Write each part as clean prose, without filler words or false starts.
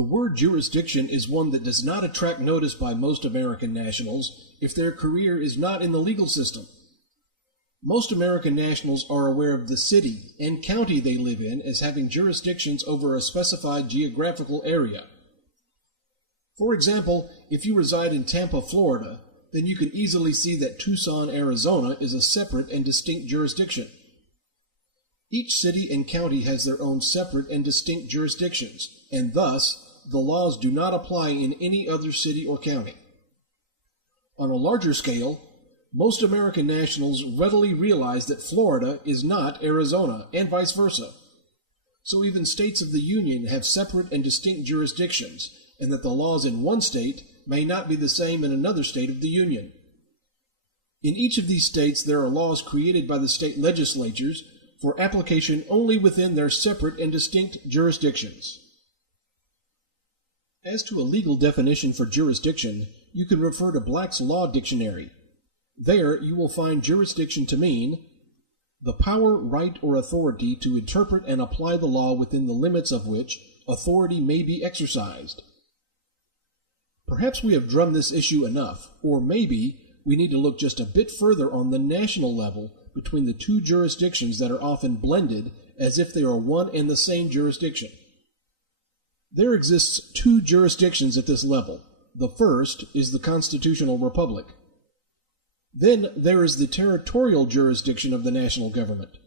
The word jurisdiction is one that does not attract notice by most American nationals if their career is not in the legal system. Most American nationals are aware of the city and county they live in as having jurisdictions over a specified geographical area. For example, if you reside in Tampa, Florida, then you can easily see that Tucson, Arizona is a separate and distinct jurisdiction. Each city and county has their own separate and distinct jurisdictions, and thus the laws do not apply in any other city or county. On a larger scale, most American nationals readily realize that Florida is not Arizona, and vice versa. So even states of the Union have separate and distinct jurisdictions, and that the laws in one state may not be the same in another state of the Union. In each of these states, there are laws created by the state legislatures for application only within their separate and distinct jurisdictions. As to a legal definition for jurisdiction, you can refer to Black's Law Dictionary. There you will find jurisdiction to mean the power, right, or authority to interpret and apply the law within the limits of which authority may be exercised. Perhaps we have drummed this issue enough, or maybe we need to look just a bit further on the national level between the two jurisdictions that are often blended as if they are one and the same jurisdiction. There exists two jurisdictions at this level. The first is the constitutional republic. Then there is the territorial jurisdiction of the national government.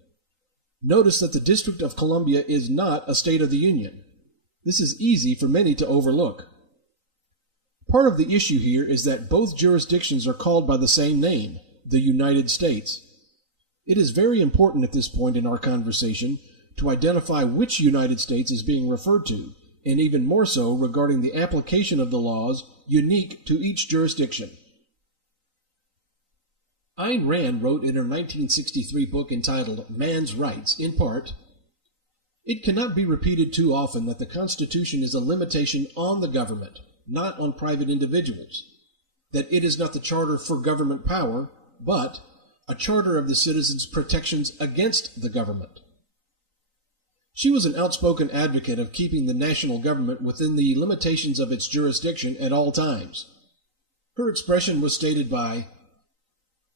Notice that the District of Columbia is not a state of the Union. This is easy for many to overlook. Part of the issue here is that both jurisdictions are called by the same name, the United States. It is very important at this point in our conversation to identify which United States is being referred to, and even more so regarding the application of the laws unique to each jurisdiction. Ayn Rand wrote in her 1963 book entitled Man's Rights, in part, "It cannot be repeated too often that the Constitution is a limitation on the government, not on private individuals, that it is not the charter for government power, but a charter of the citizens' protections against the government." She was an outspoken advocate of keeping the national government within the limitations of its jurisdiction at all times. Her expression was stated by,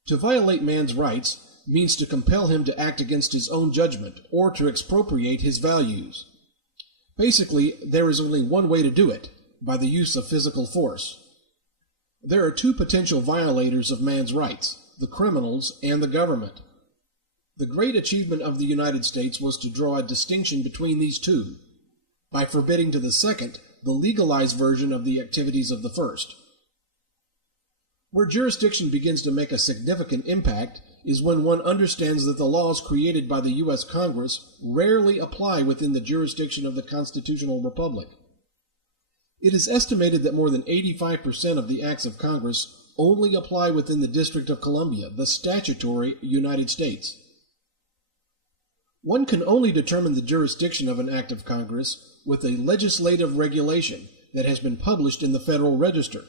"To violate man's rights means to compel him to act against his own judgment or to expropriate his values. Basically, there is only one way to do it, by the use of physical force. There are two potential violators of man's rights, the criminals and the government. The great achievement of the United States was to draw a distinction between these two, by forbidding to the second the legalized version of the activities of the first. Where jurisdiction begins to make a significant impact is when one understands that the laws created by the U.S. Congress rarely apply within the jurisdiction of the constitutional republic. It is estimated that more than 85% of the acts of Congress only apply within the District of Columbia, the statutory United States. One can only determine the jurisdiction of an act of Congress with a legislative regulation that has been published in the Federal Register.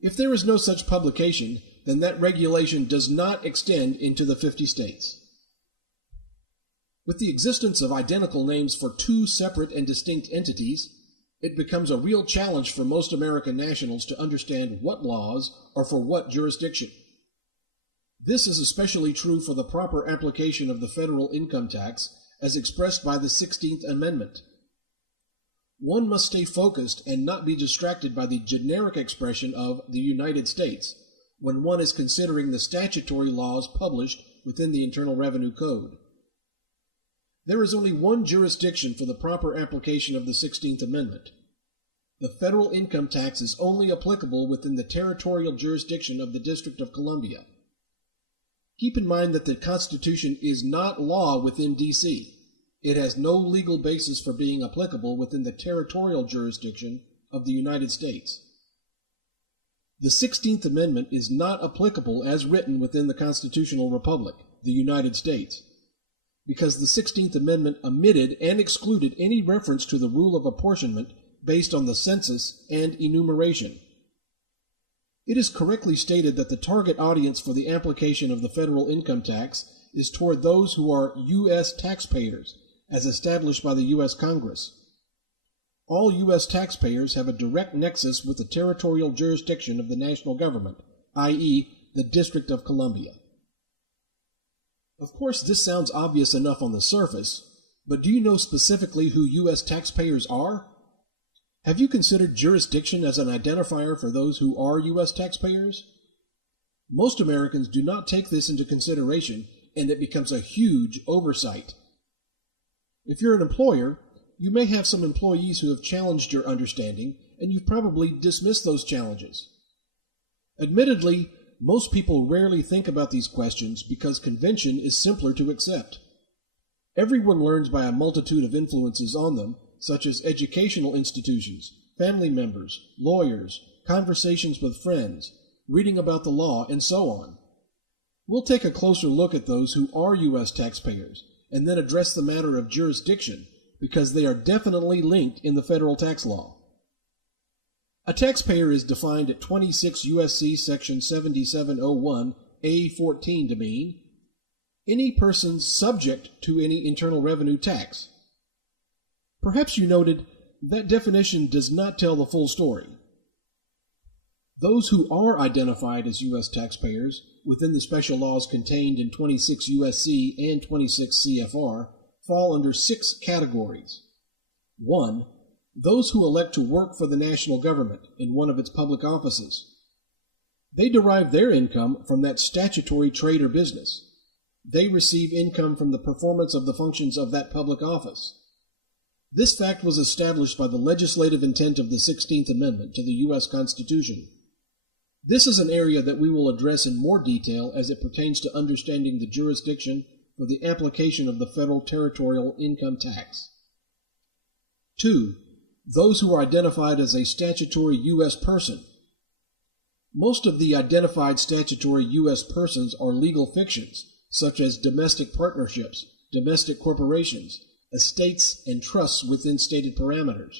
If there is no such publication, then that regulation does not extend into the 50 states. With the existence of identical names for two separate and distinct entities, it becomes a real challenge for most American nationals to understand what laws are for what jurisdiction. This is especially true for the proper application of the federal income tax as expressed by the 16th Amendment. One must stay focused and not be distracted by the generic expression of the United States when one is considering the statutory laws published within the Internal Revenue Code. There is only one jurisdiction for the proper application of the 16th Amendment. The federal income tax is only applicable within the territorial jurisdiction of the District of Columbia. Keep in mind that the Constitution is not law within D.C. It has no legal basis for being applicable within the territorial jurisdiction of the United States. The 16th Amendment is not applicable as written within the constitutional republic, the United States, because the 16th Amendment omitted and excluded any reference to the rule of apportionment based on the census and enumeration. It is correctly stated that the target audience for the application of the federal income tax is toward those who are U.S. taxpayers, as established by the U.S. Congress. All U.S. taxpayers have a direct nexus with the territorial jurisdiction of the national government, i.e., the District of Columbia. Of course, this sounds obvious enough on the surface, but do you know specifically who U.S. taxpayers are? Have you considered jurisdiction as an identifier for those who are U.S. taxpayers? Most Americans do not take this into consideration, and it becomes a huge oversight. If you're an employer, you may have some employees who have challenged your understanding, and you've probably dismissed those challenges. Admittedly, most people rarely think about these questions because convention is simpler to accept. Everyone learns by a multitude of influences on them, such as educational institutions, family members, lawyers, conversations with friends, reading about the law, and so on. We'll take a closer look at those who are U.S. taxpayers, and then address the matter of jurisdiction, because they are definitely linked in the federal tax law. A taxpayer is defined at 26 U.S.C. section 7701 A14 to mean any person subject to any internal revenue tax. Perhaps you noted that definition does not tell the full story. Those who are identified as U.S. taxpayers within the special laws contained in 26 U.S.C. and 26 CFR fall under 6 categories. 1. Those who elect to work for the national government in one of its public offices. They derive their income from that statutory trade or business. They receive income from the performance of the functions of that public office. This fact was established by the legislative intent of the 16th Amendment to the U.S. Constitution. This is an area that we will address in more detail as it pertains to understanding the jurisdiction for the application of the federal territorial income tax. 2. Those who are identified as a statutory U.S. person. Most of the identified statutory U.S. persons are legal fictions, such as domestic partnerships, domestic corporations, estates, and trusts within stated parameters.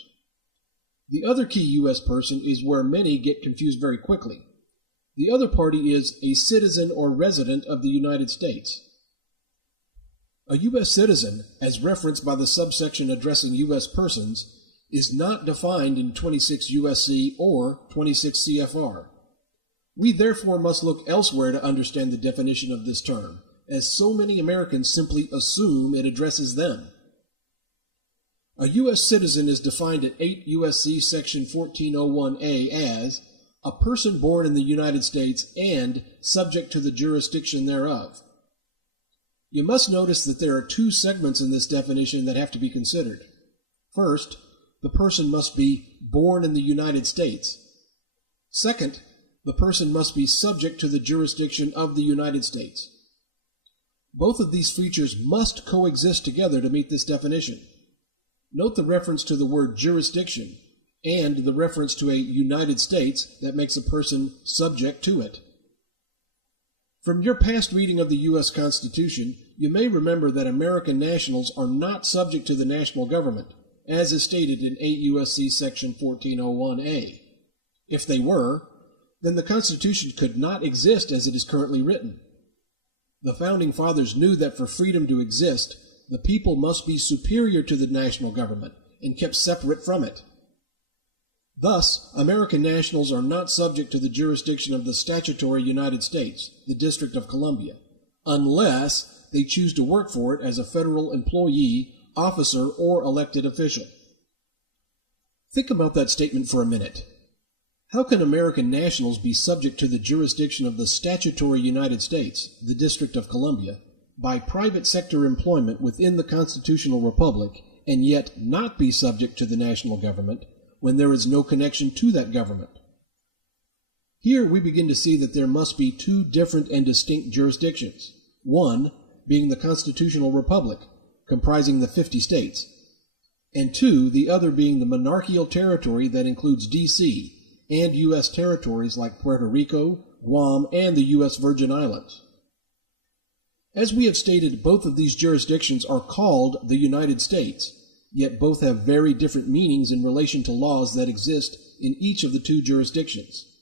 The other key U.S. person is where many get confused very quickly. The other party is a citizen or resident of the United States. A U.S. citizen, as referenced by the subsection addressing U.S. persons, is not defined in 26 U.S.C. or 26 CFR. We therefore must look elsewhere to understand the definition of this term, as so many Americans simply assume it addresses them. A U.S. citizen is defined at 8 U.S.C. section 1401A as a person born in the United States and subject to the jurisdiction thereof. You must notice that there are 2 segments in this definition that have to be considered. First, the person must be born in the United States. Second, the person must be subject to the jurisdiction of the United States. Both of these features must coexist together to meet this definition. Note the reference to the word jurisdiction and the reference to a United States that makes a person subject to it. From your past reading of the U.S. Constitution, you may remember that American nationals are not subject to the national government, as is stated in 8 U.S.C. section 1401A. If they were, then the Constitution could not exist as it is currently written. The Founding Fathers knew that for freedom to exist, the people must be superior to the national government and kept separate from it. Thus, American nationals are not subject to the jurisdiction of the statutory United States, the District of Columbia, unless they choose to work for it as a federal employee, officer, or elected official. Think about that statement for a minute. How can American nationals be subject to the jurisdiction of the statutory United States, the District of Columbia, by private sector employment within the constitutional republic, and yet not be subject to the national government when there is no connection to that government? Here we begin to see that there must be 2 different and distinct jurisdictions, one being the constitutional republic, comprising the 50 states, and 2, the other being the monarchical territory that includes D.C., and U.S. territories like Puerto Rico, Guam, and the U.S. Virgin Islands. As we have stated, both of these jurisdictions are called the United States, yet both have very different meanings in relation to laws that exist in each of the 2 jurisdictions.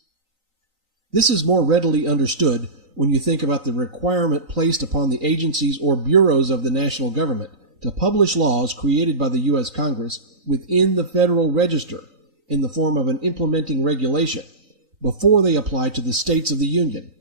This is more readily understood when you think about the requirement placed upon the agencies or bureaus of the national government to publish laws created by the U.S. Congress within the Federal Register in the form of an implementing regulation before they apply to the states of the Union.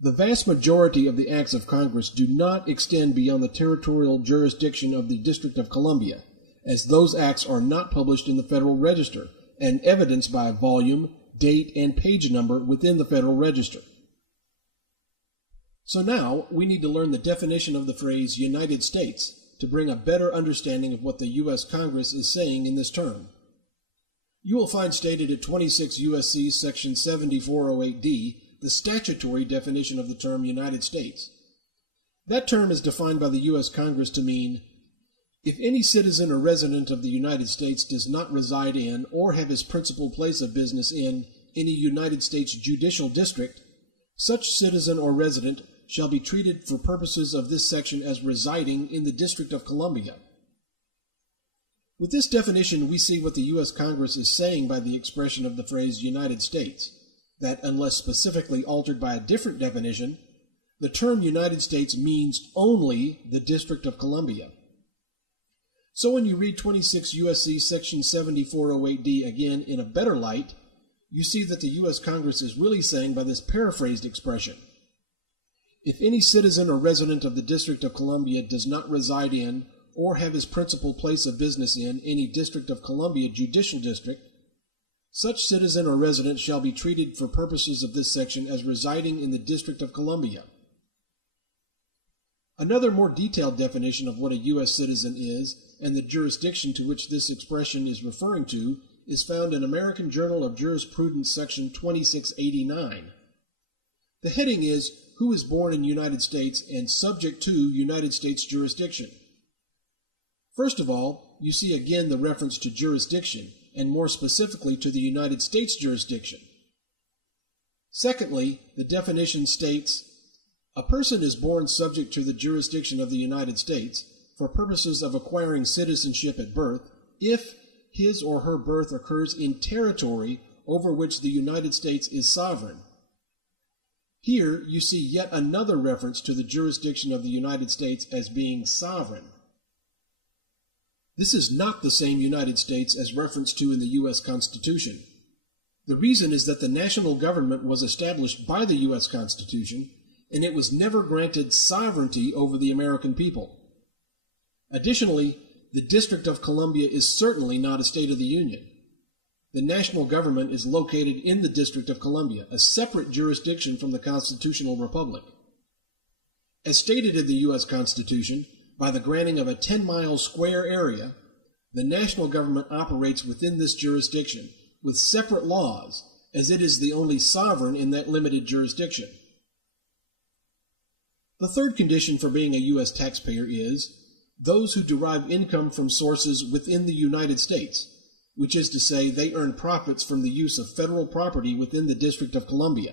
The vast majority of the acts of Congress do not extend beyond the territorial jurisdiction of the District of Columbia, as those acts are not published in the Federal Register and evidenced by volume, date, and page number within the Federal Register. So now we need to learn the definition of the phrase United States to bring a better understanding of what the U.S. Congress is saying in this term. You will find stated at 26 U.S.C. section 7408D the statutory definition of the term United States. That term is defined by the U.S. Congress to mean, if any citizen or resident of the United States does not reside in or have his principal place of business in any United States judicial district, such citizen or resident shall be treated for purposes of this section as residing in the District of Columbia. With this definition, we see what the U.S. Congress is saying by the expression of the phrase United States, that unless specifically altered by a different definition, the term United States means only the District of Columbia. So when you read 26 U.S.C. section 7408D again in a better light, you see that the U.S. Congress is really saying by this paraphrased expression, if any citizen or resident of the District of Columbia does not reside in or have his principal place of business in any District of Columbia judicial district, such citizen or resident shall be treated for purposes of this section as residing in the District of Columbia. Another more detailed definition of what a U.S. citizen is and the jurisdiction to which this expression is referring to is found in American Journal of Jurisprudence section 2689. The heading is, Who is born in the United States and subject to United States jurisdiction. First of all, you see again the reference to jurisdiction, and more specifically to the United States jurisdiction. Secondly, the definition states, a person is born subject to the jurisdiction of the United States for purposes of acquiring citizenship at birth if his or her birth occurs in territory over which the United States is sovereign. Here you see yet another reference to the jurisdiction of the United States as being sovereign. This is not the same United States as referenced to in the U.S. Constitution. The reason is that the national government was established by the U.S. Constitution, and it was never granted sovereignty over the American people. Additionally, the District of Columbia is certainly not a state of the Union. The national government is located in the District of Columbia, a separate jurisdiction from the constitutional republic. As stated in the U.S. Constitution, by the granting of a 10-mile square area, the national government operates within this jurisdiction with separate laws, as it is the only sovereign in that limited jurisdiction. The third condition for being a U.S. taxpayer is those who derive income from sources within the United States, which is to say they earn profits from the use of federal property within the District of Columbia.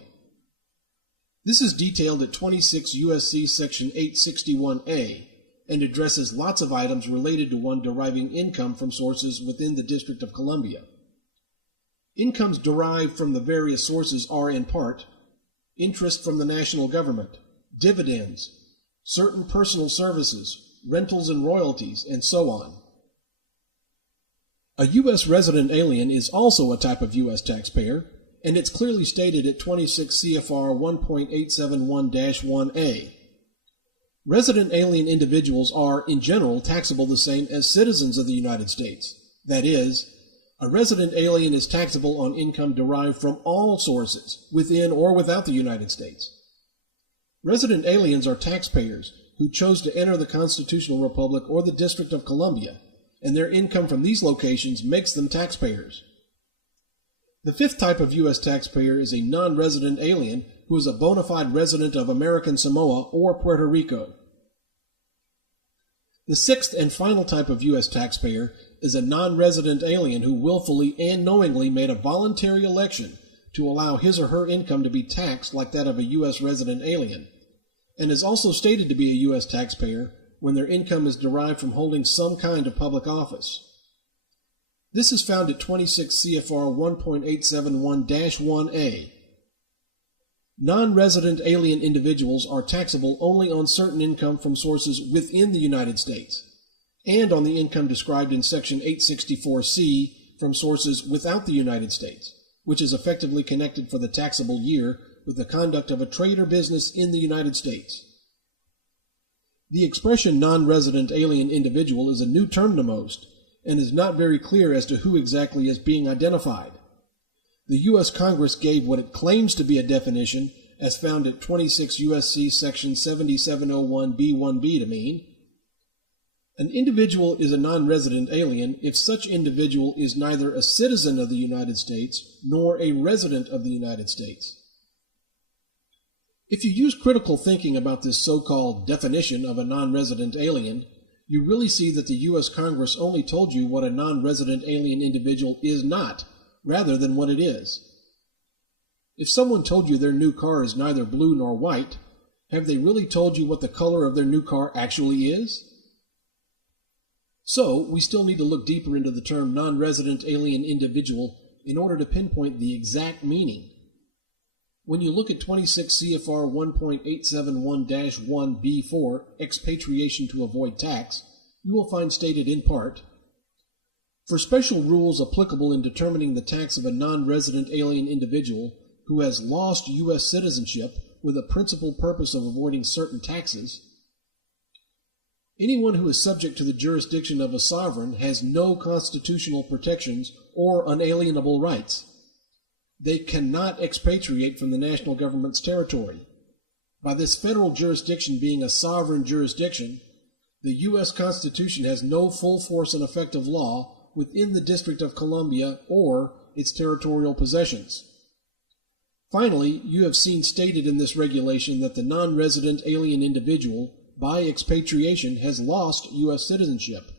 This is detailed at 26 U.S.C. section 861A and addresses lots of items related to one deriving income from sources within the District of Columbia. Incomes derived from the various sources are in part interest from the national government, dividends, certain personal services, rentals and royalties, and so on. A U.S. resident alien is also a type of U.S. taxpayer, and it's clearly stated at 26 CFR 1.871-1A. Resident alien individuals are, in general, taxable the same as citizens of the United States. That is, a resident alien is taxable on income derived from all sources, within or without the United States. Resident aliens are taxpayers who chose to enter the Constitutional Republic or the District of Columbia, and their income from these locations makes them taxpayers. The fifth type of U.S. taxpayer is a non-resident alien who is a bona fide resident of American Samoa or Puerto Rico. The sixth and final type of U.S. taxpayer is a non-resident alien who willfully and knowingly made a voluntary election to allow his or her income to be taxed like that of a U.S. resident alien, and is also stated to be a U.S. taxpayer when their income is derived from holding some kind of public office. This is found at 26 CFR 1.871-1A. Non-resident alien individuals are taxable only on certain income from sources within the United States, and on the income described in Section 864C from sources without the United States, which is effectively connected for the taxable year with the conduct of a trade or business in the United States. The expression non-resident alien individual is a new term to most, and is not very clear as to who exactly is being identified. The U.S. Congress gave what it claims to be a definition, as found at 26 U.S.C. Section 7701B1b to mean, an individual is a non-resident alien if such individual is neither a citizen of the United States nor a resident of the United States. If you use critical thinking about this so-called definition of a non-resident alien, you really see that the U.S. Congress only told you what a non-resident alien individual is not, rather than what it is. If someone told you their new car is neither blue nor white, have they really told you what the color of their new car actually is? So, we still need to look deeper into the term non-resident alien individual in order to pinpoint the exact meaning. When you look at 26 CFR 1.871-1B4, expatriation to avoid tax, you will find stated in part, for special rules applicable in determining the tax of a non-resident alien individual who has lost U.S. citizenship with a principal purpose of avoiding certain taxes, anyone who is subject to the jurisdiction of a sovereign has no constitutional protections or unalienable rights. They cannot expatriate from the national government's territory. By this federal jurisdiction being a sovereign jurisdiction, the U.S. Constitution has no full force and effect of law within the District of Columbia or its territorial possessions. Finally, you have seen stated in this regulation that the non-resident alien individual, by expatriation, has lost U.S. citizenship.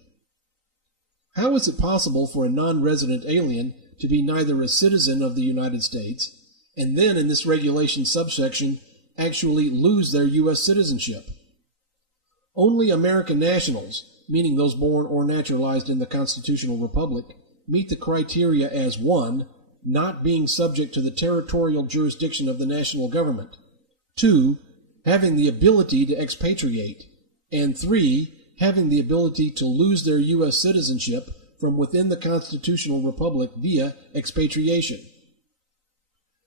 How is it possible for a non-resident alien to be neither a citizen of the United States, and then in this regulation subsection actually lose their U.S. citizenship? Only American nationals, meaning those born or naturalized in the constitutional republic, meet the criteria as 1, not being subject to the territorial jurisdiction of the national government, 2, having the ability to expatriate, and 3, having the ability to lose their U.S. citizenship from within the constitutional republic via expatriation.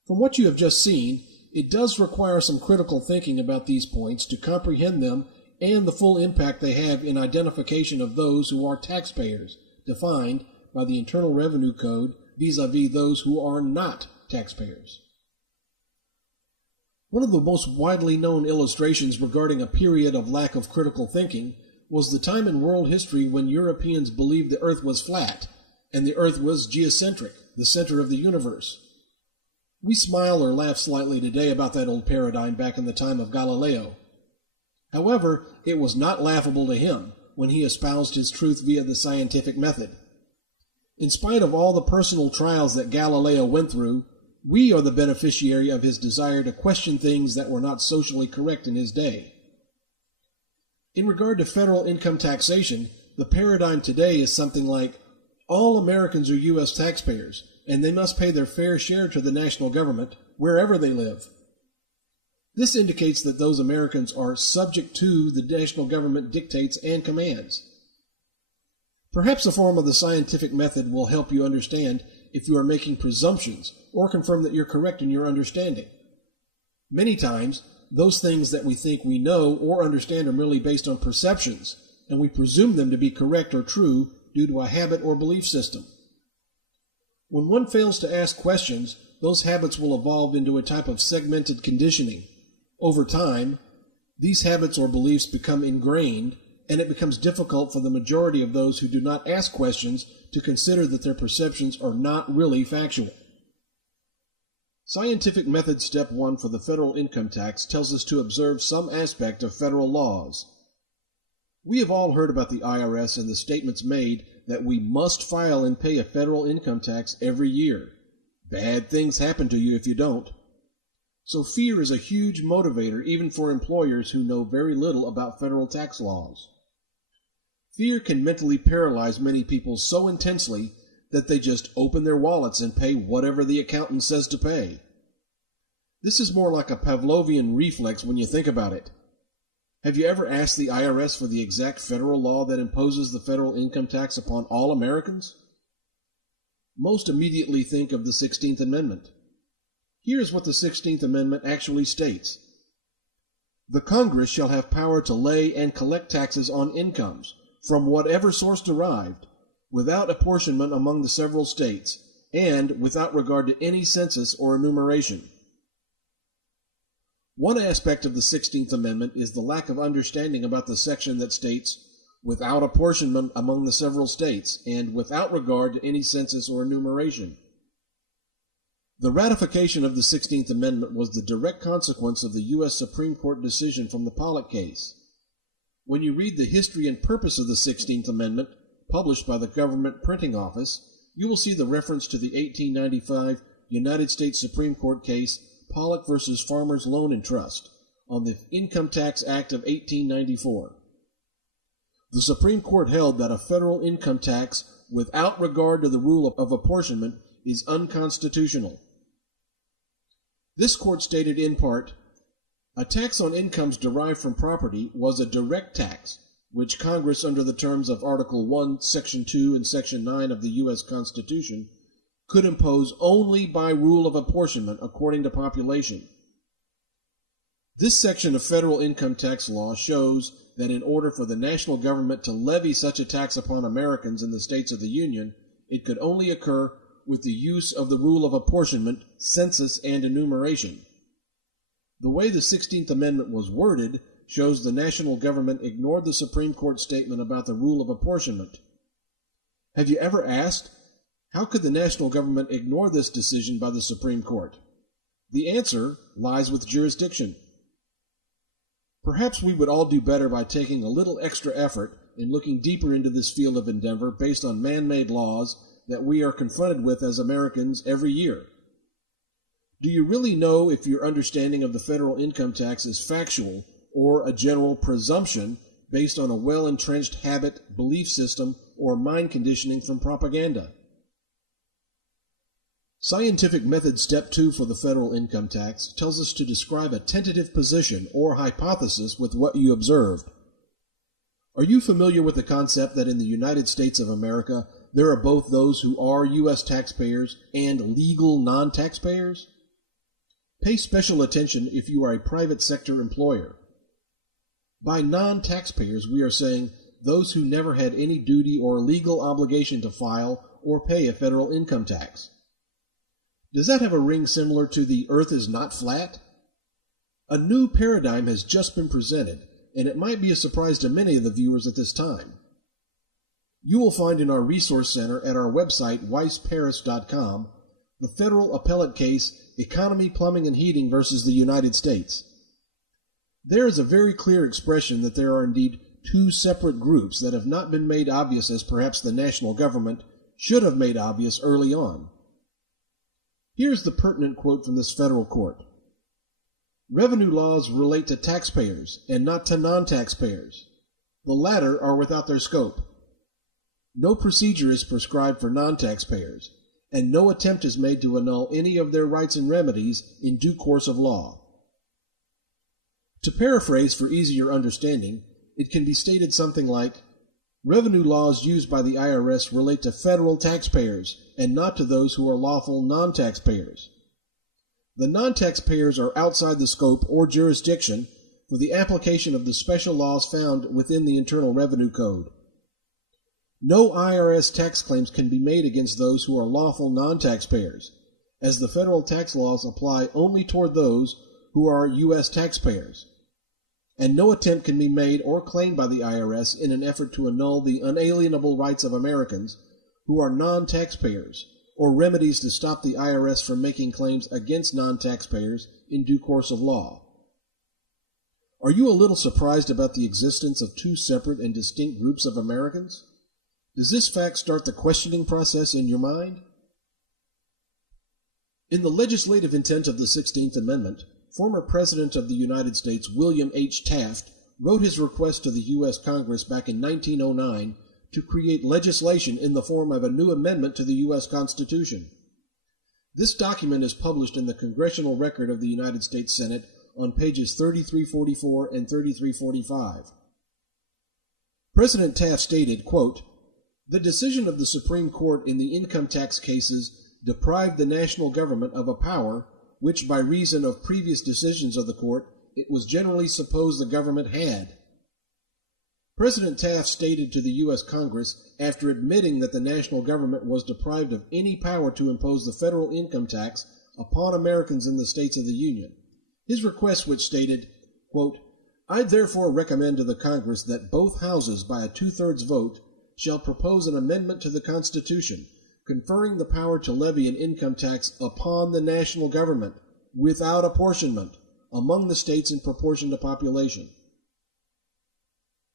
From what you have just seen, it does require some critical thinking about these points to comprehend them and the full impact they have in identification of those who are taxpayers, defined by the Internal Revenue Code vis-a-vis those who are not taxpayers. One of the most widely known illustrations regarding a period of lack of critical thinking was the time in world history when Europeans believed the earth was flat and the earth was geocentric, the center of the universe. We smile or laugh slightly today about that old paradigm back in the time of Galileo. However, it was not laughable to him when he espoused his truth via the scientific method. In spite of all the personal trials that Galileo went through, we are the beneficiary of his desire to question things that were not socially correct in his day. In regard to federal income taxation, the paradigm today is something like, all Americans are U.S. taxpayers, and they must pay their fair share to the national government wherever they live. This indicates that those Americans are subject to the national government dictates and commands. Perhaps a form of the scientific method will help you understand if you are making presumptions or confirm that you're correct in your understanding. Many times, those things that we think we know or understand are merely based on perceptions, and we presume them to be correct or true due to a habit or belief system. When one fails to ask questions, those habits will evolve into a type of segmented conditioning. Over time, these habits or beliefs become ingrained, and it becomes difficult for the majority of those who do not ask questions to consider that their perceptions are not really factual. Scientific Method Step 1 for the federal income tax tells us to observe some aspect of federal laws. We have all heard about the IRS and the statements made that we must file and pay a federal income tax every year. Bad things happen to you if you don't. So fear is a huge motivator even for employers who know very little about federal tax laws. Fear can mentally paralyze many people so intensely that they just open their wallets and pay whatever the accountant says to pay. This is more like a Pavlovian reflex when you think about it. Have you ever asked the IRS for the exact federal law that imposes the federal income tax upon all Americans? Most immediately think of the 16th Amendment. Here's what the 16th Amendment actually states. The Congress shall have power to lay and collect taxes on incomes, from whatever source derived, without apportionment among the several states, and without regard to any census or enumeration. One aspect of the 16th Amendment is the lack of understanding about the section that states, without apportionment among the several states, and without regard to any census or enumeration. The ratification of the 16th Amendment was the direct consequence of the U.S. Supreme Court decision from the Pollock case. When you read the history and purpose of the 16th Amendment, published by the Government Printing Office, you will see the reference to the 1895 United States Supreme Court case Pollock v. Farmers Loan and Trust on the Income Tax Act of 1894. The Supreme Court held that a federal income tax without regard to the rule of apportionment is unconstitutional. This court stated in part, a tax on incomes derived from property was a direct tax, which Congress, under the terms of Article 1, Section 2, and Section 9 of the U.S. Constitution, could impose only by rule of apportionment according to population. This section of federal income tax law shows that in order for the national government to levy such a tax upon Americans in the states of the Union, it could only occur with the use of the rule of apportionment, census, and enumeration. The way the 16th Amendment was worded shows the national government ignored the Supreme Court statement about the rule of apportionment. Have you ever asked, how could the national government ignore this decision by the Supreme Court? The answer lies with jurisdiction. Perhaps we would all do better by taking a little extra effort in looking deeper into this field of endeavor based on man-made laws that we are confronted with as Americans every year. Do you really know if your understanding of the federal income tax is factual or a general presumption based on a well-entrenched habit, belief system, or mind conditioning from propaganda? Scientific Method Step 2 for the federal income tax tells us to describe a tentative position or hypothesis with what you observed. Are you familiar with the concept that in the United States of America there are both those who are U.S. taxpayers and legal non-taxpayers? Pay special attention if you are a private sector employer. By non-taxpayers, we are saying those who never had any duty or legal obligation to file or pay a federal income tax. Does that have a ring similar to the earth is not flat? A new paradigm has just been presented, and it might be a surprise to many of the viewers at this time. You will find in our resource center at our website, weissparis.com, the federal appellate case Economy, Plumbing, and Heating versus the United States. There is a very clear expression that there are indeed two separate groups that have not been made obvious as perhaps the national government should have made obvious early on. Here's the pertinent quote from this federal court. Revenue laws relate to taxpayers and not to non-taxpayers. The latter are without their scope. No procedure is prescribed for non-taxpayers, and no attempt is made to annul any of their rights and remedies in due course of law. To paraphrase for easier understanding, it can be stated something like, revenue laws used by the IRS relate to federal taxpayers and not to those who are lawful non-taxpayers. The non-taxpayers are outside the scope or jurisdiction for the application of the special laws found within the Internal Revenue Code. No IRS tax claims can be made against those who are lawful non-taxpayers, as the federal tax laws apply only toward those who are U.S. taxpayers, and no attempt can be made or claimed by the IRS in an effort to annul the unalienable rights of Americans who are non-taxpayers, or remedies to stop the IRS from making claims against non-taxpayers in due course of law. Are you a little surprised about the existence of two separate and distinct groups of Americans? Does this fact start the questioning process in your mind? In the legislative intent of the 16th Amendment, former President of the United States William H. Taft wrote his request to the U.S. Congress back in 1909 to create legislation in the form of a new amendment to the U.S. Constitution. This document is published in the Congressional Record of the United States Senate on pages 3344 and 3345. President Taft stated, quote, "The decision of the Supreme Court in the income tax cases deprived the national government of a power which, by reason of previous decisions of the court, it was generally supposed the government had." President Taft stated to the U.S. Congress, after admitting that the national government was deprived of any power to impose the federal income tax upon Americans in the states of the Union, his request which stated, quote, "I therefore recommend to the Congress that both houses, by a 2/3 vote, shall propose an amendment to the Constitution, conferring the power to levy an income tax upon the national government, without apportionment, among the states in proportion to population."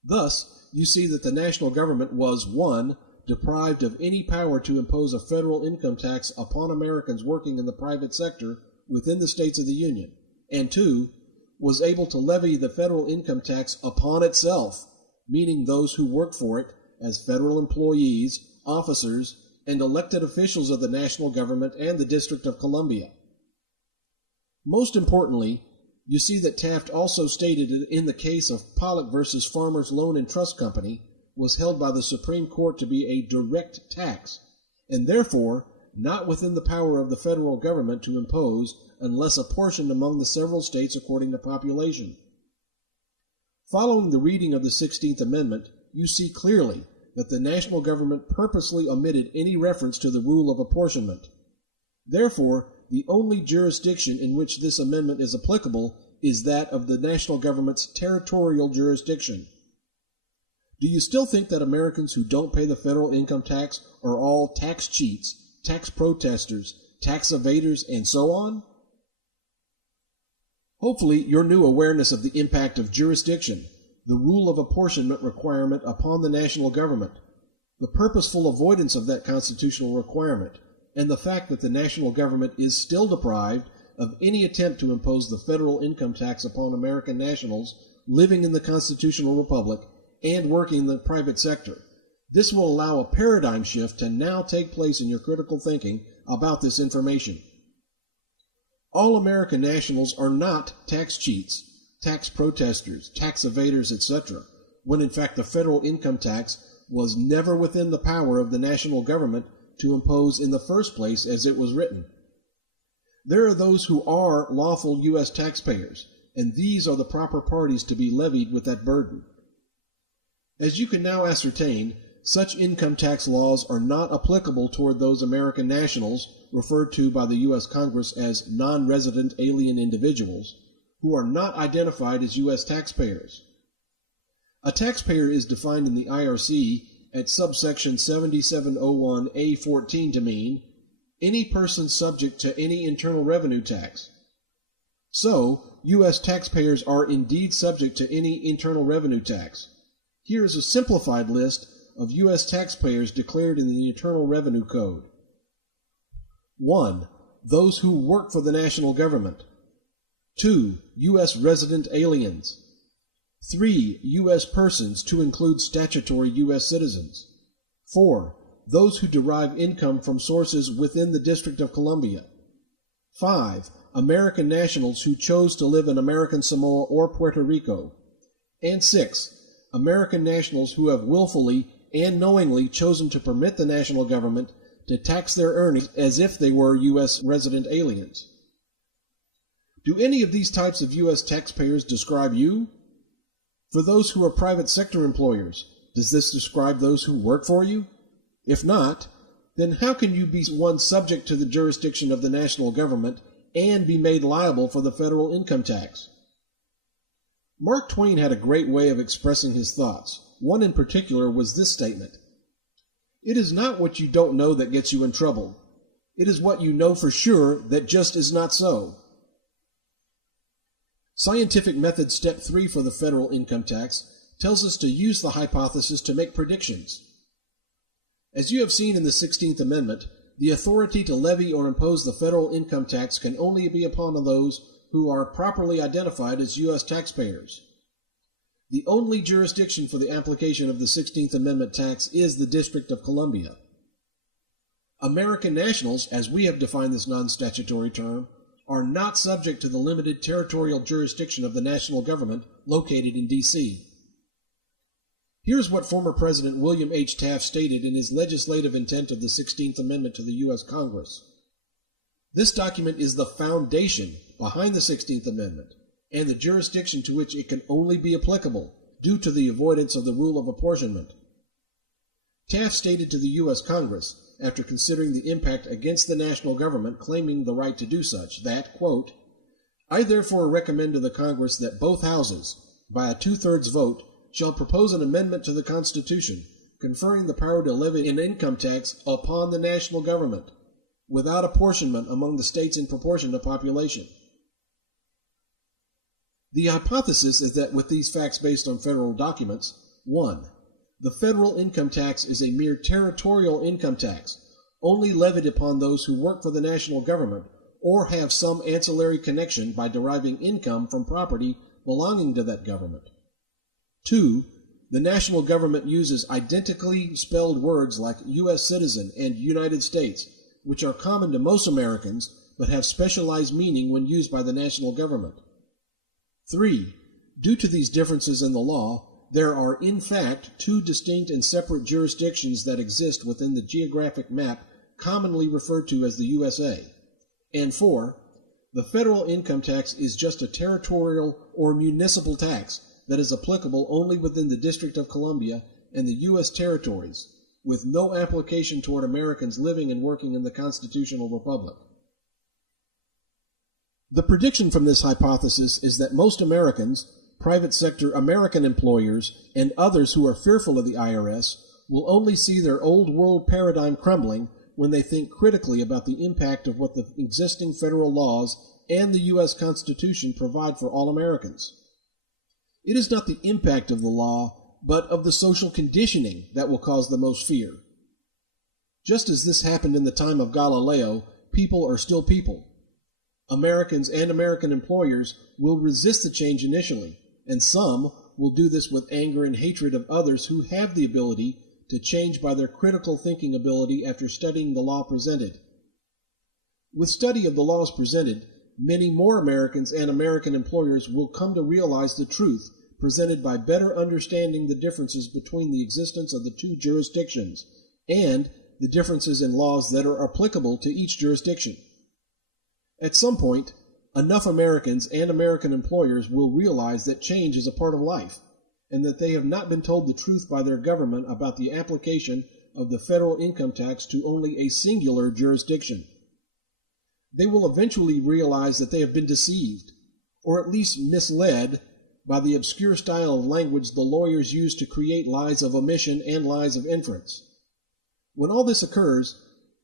Thus, you see that the national government was, 1, deprived of any power to impose a federal income tax upon Americans working in the private sector within the states of the Union, and 2, was able to levy the federal income tax upon itself, meaning those who work for it as federal employees, officers, and elected officials of the national government and the District of Columbia. Most importantly, you see that Taft also stated that in the case of Pollock versus Farmers Loan and Trust Company was held by the Supreme Court to be a direct tax, and therefore not within the power of the federal government to impose unless apportioned among the several states according to population. Following the reading of the 16th Amendment, you see clearly that the national government purposely omitted any reference to the rule of apportionment. Therefore, the only jurisdiction in which this amendment is applicable is that of the national government's territorial jurisdiction. Do you still think that Americans who don't pay the federal income tax are all tax cheats, tax protesters, tax evaders, and so on? Hopefully, your new awareness of the impact of jurisdiction, the rule of apportionment requirement upon the national government, the purposeful avoidance of that constitutional requirement, and the fact that the national government is still deprived of any attempt to impose the federal income tax upon American nationals living in the constitutional republic and working in the private sector. This will allow a paradigm shift to now take place in your critical thinking about this information. All American nationals are not tax cheats, tax protesters, tax evaders, etc., when in fact the federal income tax was never within the power of the national government to impose in the first place as it was written. There are those who are lawful U.S. taxpayers, and these are the proper parties to be levied with that burden. As you can now ascertain, such income tax laws are not applicable toward those American nationals referred to by the U.S. Congress as non-resident alien individuals who are not identified as U.S. taxpayers. A taxpayer is defined in the IRC at subsection 7701A14 to mean any person subject to any internal revenue tax. So, U.S. taxpayers are indeed subject to any internal revenue tax. Here is a simplified list of U.S. taxpayers declared in the Internal Revenue Code. 1. Those who work for the national government. 2. U.S. resident aliens. 3. U.S. persons to include statutory U.S. citizens. 4. Those who derive income from sources within the District of Columbia. 5. American nationals who chose to live in American Samoa or Puerto Rico. And 6. American nationals who have willfully and knowingly chosen to permit the national government to tax their earnings as if they were U.S. resident aliens. Do any of these types of U.S. taxpayers describe you? For those who are private sector employers, does this describe those who work for you? If not, then how can you be one subject to the jurisdiction of the national government and be made liable for the federal income tax? Mark Twain had a great way of expressing his thoughts. One in particular was this statement: "It is not what you don't know that gets you in trouble. It is what you know for sure that just is not so." Scientific method step 3 for the federal income tax tells us to use the hypothesis to make predictions. As you have seen in the 16th Amendment, the authority to levy or impose the federal income tax can only be upon those who are properly identified as U.S. taxpayers. The only jurisdiction for the application of the 16th Amendment tax is the District of Columbia. American nationals, as we have defined this non-statutory term, are not subject to the limited territorial jurisdiction of the national government located in D.C. Here's what former President William H. Taft stated in his legislative intent of the 16th Amendment to the U.S. Congress. This document is the foundation behind the 16th Amendment and the jurisdiction to which it can only be applicable due to the avoidance of the rule of apportionment. Taft stated to the U.S. Congress, after considering the impact against the national government claiming the right to do such, that, quote, I therefore recommend to the Congress that both houses, by a 2/3 vote, shall propose an amendment to the Constitution conferring the power to levy an income tax upon the national government, without apportionment among the states in proportion to population. The hypothesis is that with these facts based on federal documents, 1. The federal income tax is a mere territorial income tax, only levied upon those who work for the national government or have some ancillary connection by deriving income from property belonging to that government. 2. The national government uses identically spelled words like U.S. citizen and United States, which are common to most Americans but have specialized meaning when used by the national government. 3. Due to these differences in the law, there are in fact two distinct and separate jurisdictions that exist within the geographic map commonly referred to as the USA. And 4. The federal income tax is just a territorial or municipal tax that is applicable only within the District of Columbia and the U.S. territories, with no application toward Americans living and working in the constitutional republic. The prediction from this hypothesis is that most Americans, private sector American employers, and others who are fearful of the IRS will only see their old world paradigm crumbling when they think critically about the impact of what the existing federal laws and the U.S. Constitution provide for all Americans. It is not the impact of the law, but of the social conditioning that will cause the most fear. Just as this happened in the time of Galileo, people are still people. Americans and American employers will resist the change initially, and some will do this with anger and hatred of others who have the ability to change by their critical thinking ability after studying the law presented. With study of the laws presented, many more Americans and American employers will come to realize the truth presented by better understanding the differences between the existence of the two jurisdictions and the differences in laws that are applicable to each jurisdiction. At some point, enough Americans and American employers will realize that change is a part of life, and that they have not been told the truth by their government about the application of the federal income tax to only a singular jurisdiction. They will eventually realize that they have been deceived, or at least misled, by the obscure style of language the lawyers use to create lies of omission and lies of inference. When all this occurs,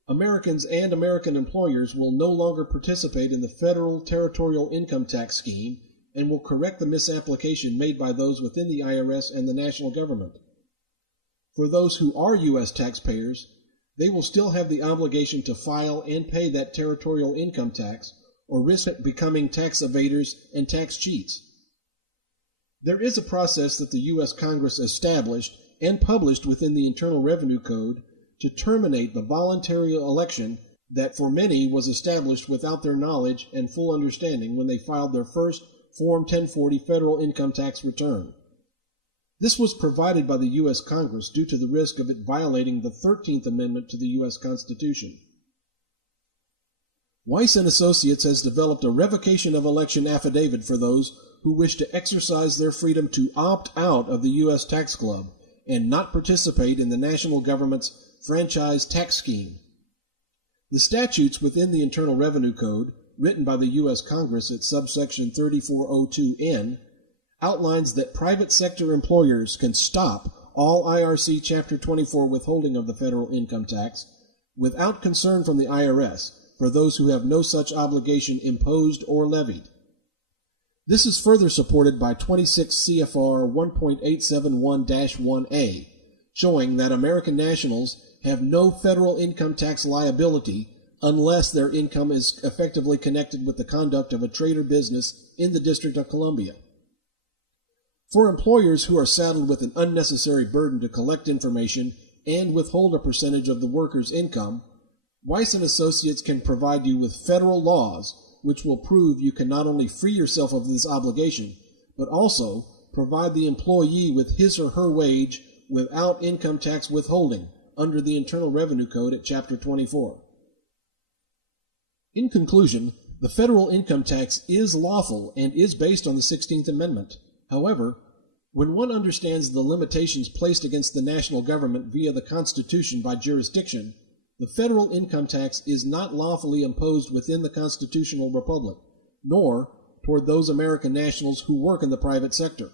Americans and American employers will no longer participate in the federal territorial income tax scheme and will correct the misapplication made by those within the IRS and the national government. For those who are U.S. taxpayers, they will still have the obligation to file and pay that territorial income tax or risk becoming tax evaders and tax cheats. There is a process that the U.S. Congress established and published within the Internal Revenue Code to terminate the voluntary election that for many was established without their knowledge and full understanding when they filed their first Form 1040 federal income tax return. This was provided by the U.S. Congress due to the risk of it violating the 13th Amendment to the U.S. Constitution. Weiss and Associates has developed a revocation of election affidavit for those who wish to exercise their freedom to opt out of the U.S. tax club and not participate in the national government's franchise tax scheme. The statutes within the Internal Revenue Code, written by the U.S. Congress at subsection 3402N, outlines that private sector employers can stop all IRC Chapter 24 withholding of the federal income tax without concern from the IRS for those who have no such obligation imposed or levied. This is further supported by 26 CFR 1.871-1A, showing that American nationals have no federal income tax liability unless their income is effectively connected with the conduct of a trade or business in the District of Columbia. For employers who are saddled with an unnecessary burden to collect information and withhold a percentage of the worker's income, Weiss and Associates can provide you with federal laws which will prove you can not only free yourself of this obligation, but also provide the employee with his or her wage without income tax withholding under the Internal Revenue Code at Chapter 24. In conclusion, the federal income tax is lawful and is based on the 16th Amendment. However, when one understands the limitations placed against the national government via the Constitution by jurisdiction, the federal income tax is not lawfully imposed within the constitutional republic, nor toward those American nationals who work in the private sector.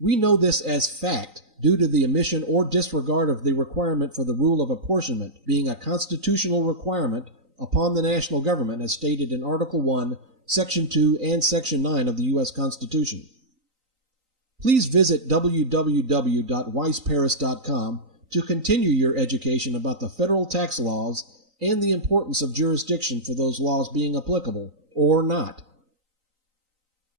We know this as fact due to the omission or disregard of the requirement for the rule of apportionment being a constitutional requirement upon the national government as stated in Article 1, Section 2, and Section 9 of the U.S. Constitution. Please visit www.weissparis.com to continue your education about the federal tax laws and the importance of jurisdiction for those laws being applicable or not.